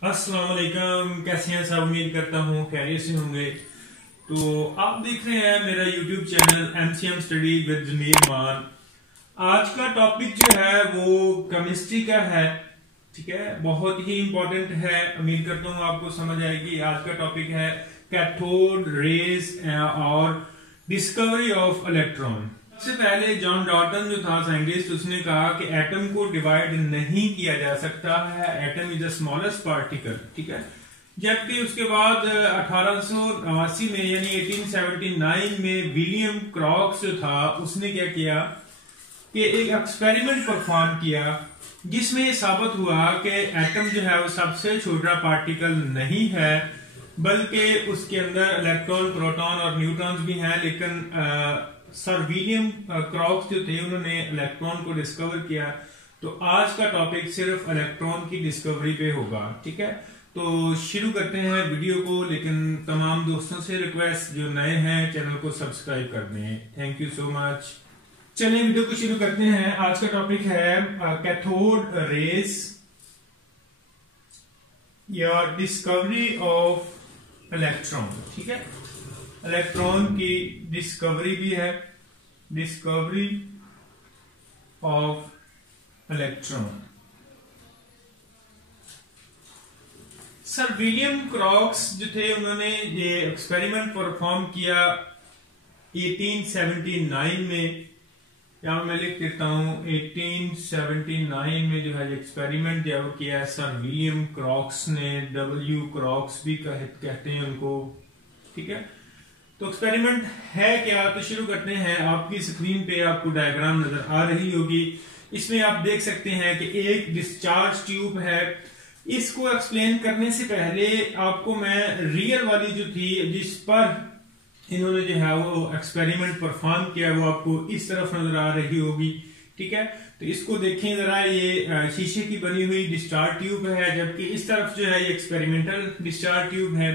अस्सलाम वालेकुम, कैसे हैं सब। उम्मीद करता हूँ खैरियत से होंगे। तो आप देख रहे हैं मेरा YouTube channel MCM study with Zameer Maan. आज का टॉपिक जो है वो केमिस्ट्री का है। ठीक है, बहुत ही इंपॉर्टेंट है। उम्मीद करता हूँ आपको समझ आएगी। आज का टॉपिक है कैथोड रेज और डिस्कवरी ऑफ इलेक्ट्रॉन। सबसे पहले जॉन डॉल्टन जो था साइंटिस्ट, उसने कहा कि एटम को डिवाइड नहीं किया जा सकता है। Atom is the smallest particle. ठीक है, जबकि उसके बाद 1889 में यानी 1879 में विलियम क्रॉक्स जो था उसने क्या किया कि एक एक्सपेरिमेंट परफॉर्म किया जिसमें ये साबित हुआ कि एटम जो है वो सबसे छोटा पार्टिकल नहीं है, बल्कि उसके अंदर इलेक्ट्रॉन, प्रोटॉन और न्यूट्रॉन्स भी हैं। लेकिन सर विलियम क्रॉक्स जो थे उन्होंने इलेक्ट्रॉन को डिस्कवर किया। तो आज का टॉपिक सिर्फ इलेक्ट्रॉन की डिस्कवरी पे होगा। ठीक है, तो शुरू करते हैं वीडियो को। लेकिन तमाम दोस्तों से रिक्वेस्ट, जो नए हैं चैनल को सब्सक्राइब कर दें। Thank you so much. चलिए वीडियो को शुरू करते हैं। आज का टॉपिक है कैथोड रेज या डिस्कवरी ऑफ इलेक्ट्रॉन। ठीक है, इलेक्ट्रॉन की डिस्कवरी भी है, discovery of electron. Sir William Crocs जो थे उन्होंने ये एक्सपेरिमेंट परफॉर्म किया 1879 में। यहां मैं लिख देता हूं 1879 में जो है एक्सपेरिमेंट जब किया सर विलियम क्रॉक्स ने। डब्ल्यू क्रॉक्स भी कहते हैं उनको। ठीक है, तो एक्सपेरिमेंट है क्या, तो शुरू करते हैं। आपकी स्क्रीन पे आपको डायग्राम नजर आ रही होगी। इसमें आप देख सकते हैं कि एक डिस्चार्ज ट्यूब है। इसको एक्सप्लेन करने से पहले आपको मैं रियल वाली जो थी जिस पर इन्होंने जो है वो एक्सपेरिमेंट परफॉर्म किया वो आपको इस तरफ नजर आ रही होगी। ठीक है, तो इसको देखें जरा। ये शीशे की बनी हुई डिस्चार्ज ट्यूब है, जबकि इस तरफ जो है ये एक्सपेरिमेंटल डिस्चार्ज ट्यूब है।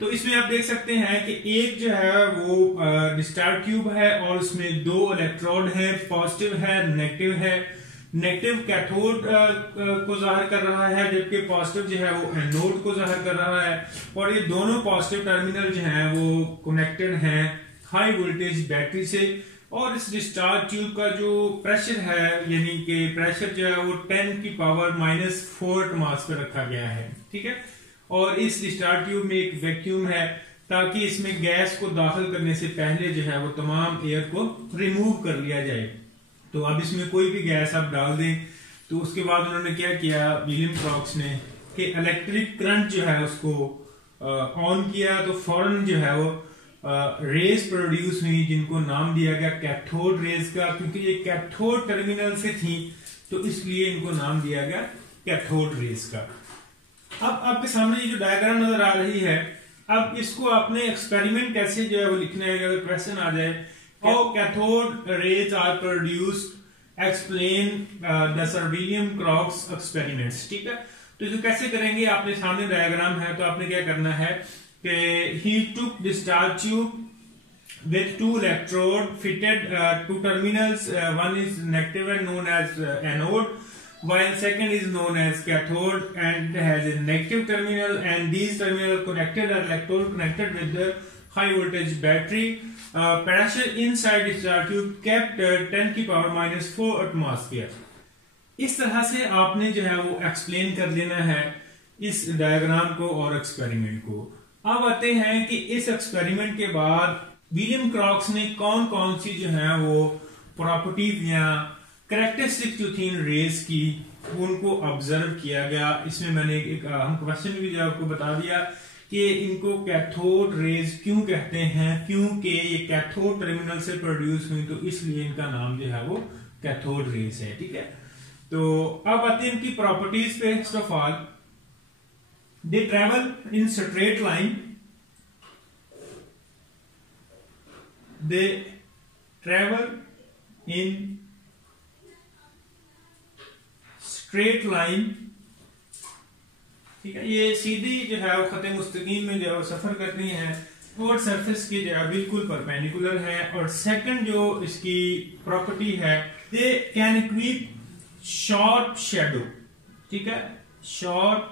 तो इसमें आप देख सकते हैं कि एक जो है वो डिस्चार्ज ट्यूब है और उसमें दो इलेक्ट्रोड है, पॉजिटिव है, नेगेटिव है। नेगेटिव कैथोड को जाहिर कर रहा है, जबकि पॉजिटिव जो है वो एनोड को जाहिर कर रहा है। और ये दोनों पॉजिटिव टर्मिनल जो हैं वो कनेक्टेड हैं हाई वोल्टेज बैटरी से। और इस डिस्चार्ज ट्यूब का जो प्रेशर है, यानी कि प्रेशर जो है वो 10 की पावर -4 एटमॉस पे रखा गया है। ठीक है, और इस डिस्चार्ज ट्यूब में एक वैक्यूम है ताकि इसमें गैस को दाखिल करने से पहले जो है वो तमाम एयर को रिमूव कर लिया जाए। तो अब इसमें कोई भी गैस आप डाल दें। तो उसके बाद उन्होंने क्या किया विलियम क्रॉक्स ने कि इलेक्ट्रिक करंट जो है उसको ऑन किया। तो फौरन जो है वो रेज प्रोड्यूस हुई जिनको नाम दिया गया कैथोड रेज का। क्योंकि ये कैथोड टर्मिनल से थी तो इसलिए इनको नाम दिया गया कैथोड रेज का। अब आपके सामने ये जो डायग्राम नजर आ रही है, अब इसको आपने एक्सपेरिमेंट कैसे जो है वो लिखना है। अगर क्वेश्चन आ जाए how cathode rays are produced, explain the sir William Crookes experiments. ठीक है, तो इसको कैसे करेंगे, आपने सामने डायग्राम है। तो आपने क्या करना है कि ही टुक discharge tube with two electrode fitted two terminals. One is negative and known as anode, while second is known as cathode and has a negative terminal, and these terminal connected are electrode connected with the high voltage battery. Pressure inside discharge tube kept 10 की power -4 atmosphere. इस तरह से आपने जो है वो explain कर देना है इस डायग्राम को और एक्सपेरिमेंट को। अब आते हैं कि इस एक्सपेरिमेंट के बाद विलियम क्रॉक्स ने कौन कौन सी जो है वो प्रॉपर्टीज या कैरेक्टरिस्टिक जो थी रेज की उनको ऑब्जर्व किया गया। इसमें मैंने एक हम क्वेश्चन भी जो आपको बता दिया कि इनको कैथोड रेज क्यों कहते हैं, क्योंकि ये कैथोड टर्मिनल से प्रोड्यूस हुई तो इसलिए इनका नाम जो है वो कैथोड रेज है। ठीक है, तो अब आते हैं इनकी प्रॉपर्टीज पे। First of all they travel in straight line, they travel in straight line। ठीक है, ये सीधी जो है वो खत मुस्तकीम में जो है सफर करती हैं और सरफेस की जो है बिल्कुल परपेंडिकुलर है। और सेकंड जो इसकी प्रॉपर्टी है, दे कैन कीप शॉर्ट शैडो। ठीक है, short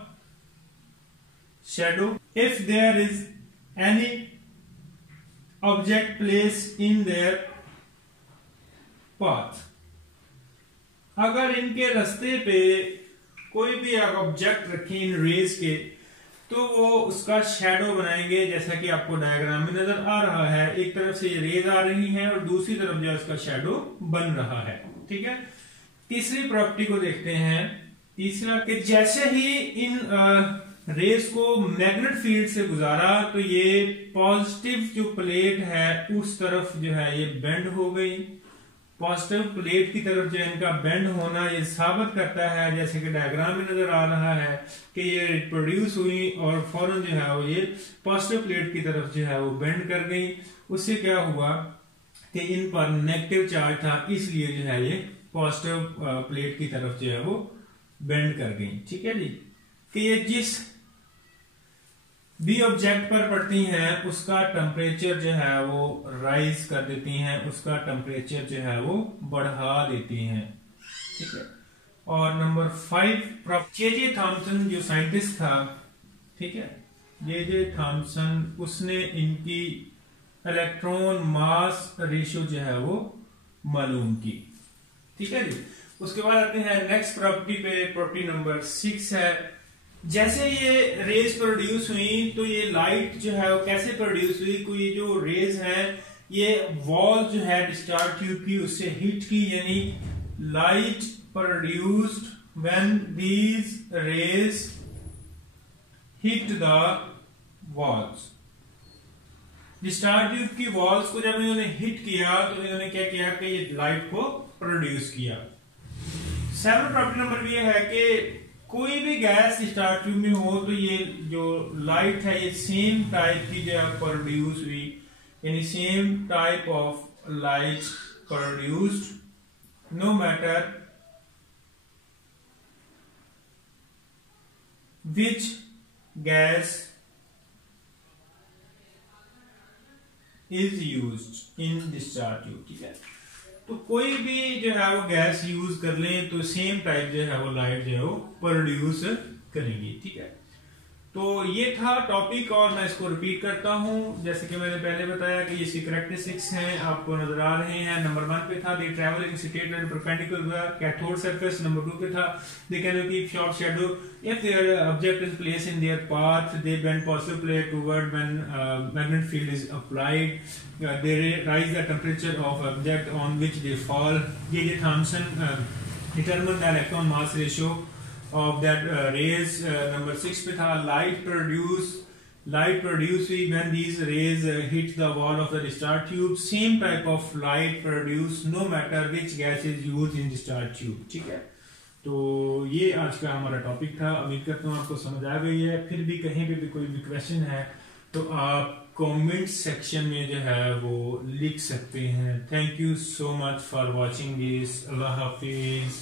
shadow. If there is any object placed in their path, अगर इनके रास्ते पे कोई भी ऑब्जेक्ट रखें इन रेज के, तो वो उसका शेडो बनाएंगे, जैसा कि आपको डायग्राम में नजर आ रहा है। एक तरफ से ये रेज आ रही हैं और दूसरी तरफ जो है उसका शेडो बन रहा है। ठीक है, तीसरी प्रॉपर्टी को देखते हैं। तीसरा कि जैसे ही इन रेस को मैग्नेट फील्ड से गुजारा तो ये पॉजिटिव जो प्लेट है उस तरफ जो है ये बेंड हो गई। पॉजिटिव प्लेट की तरफ जो इनका बेंड होना ये साबित करता है, जैसे कि डायग्राम में नजर आ रहा है कि ये प्रोड्यूस हुई और फौरन जो है वो ये पॉजिटिव प्लेट की तरफ जो है वो बेंड कर गई। उससे क्या हुआ कि इन पर नेगेटिव चार्ज था, इसलिए जो है ये पॉजिटिव प्लेट की तरफ जो है वो बेंड कर गई। ठीक है जी, कि ये जिस भी ऑब्जेक्ट पर पड़ती हैं उसका टेम्परेचर जो है वो राइज कर देती हैं, उसका टेम्परेचर जो है वो बढ़ा देती हैं। ठीक है, और नंबर 5 जे थॉमसन जो साइंटिस्ट था, ठीक है, जे थॉमसन, उसने इनकी इलेक्ट्रॉन मास रेशियो जो है वो मालूम की। ठीक है जी, उसके बाद आते हैं नेक्स्ट प्रॉपर्टी पे। प्रॉपर्टी नंबर 6 है, जैसे ये रेज प्रोड्यूस हुई तो ये लाइट जो है वो कैसे प्रोड्यूस हुई। कोई जो रेज है ये वॉल जो है डिस्चार्ज ट्यूब की उससे हिट की, यानी light produced when these raise hit the walls. Discharge tube की वॉल्स को जब इन्होंने हिट किया तो इन्होंने क्या किया कि ये लाइट को प्रोड्यूस किया। 7 प्रॉपर्टी नंबर भी है कि कोई भी गैस डिस्चार्ज ट्यूब में हो तो ये जो लाइट है ये सेम टाइप की जो है प्रोड्यूस हुई, यानी same type of light produced no matter which gas is used in discharge tube. ठीक है, तो कोई भी जो है वो गैस यूज कर लें तो सेम टाइप जो है वो लाइट जो है वो प्रोड्यूस करेंगी। ठीक है, तो ये था टॉपिक और मैं इसको रिपीट करता हूं। जैसे कि मैंने पहले बताया कि ये कैरेक्टरिस्टिक्स हैं, आपको नजर आ रहे हैं। नंबर 1 पे था they travel in straight line perpendicular cathode surface. Number 2 पे था they can keep short shadow if their object is place in their path, they bend positive plate toward when magnet field is applied, they rise the temperature of object on which they fall. J.J. Thomson determined the electron mass ratio of that rays. Number 6 पे था light produced when these rays hit the wall of the discharge tube. Same type of light produced no matter which gas is used in discharge tube. ठीक है, तो ये आज का हमारा topic था। उम्मीद करता हूँ आपको समझ आ गई है। फिर भी कहीं पे भी कोई भी क्वेश्चन है तो आप कमेंट सेक्शन में जो है वो लिख सकते हैं। Thank you so much for watching this. Allah Hafiz.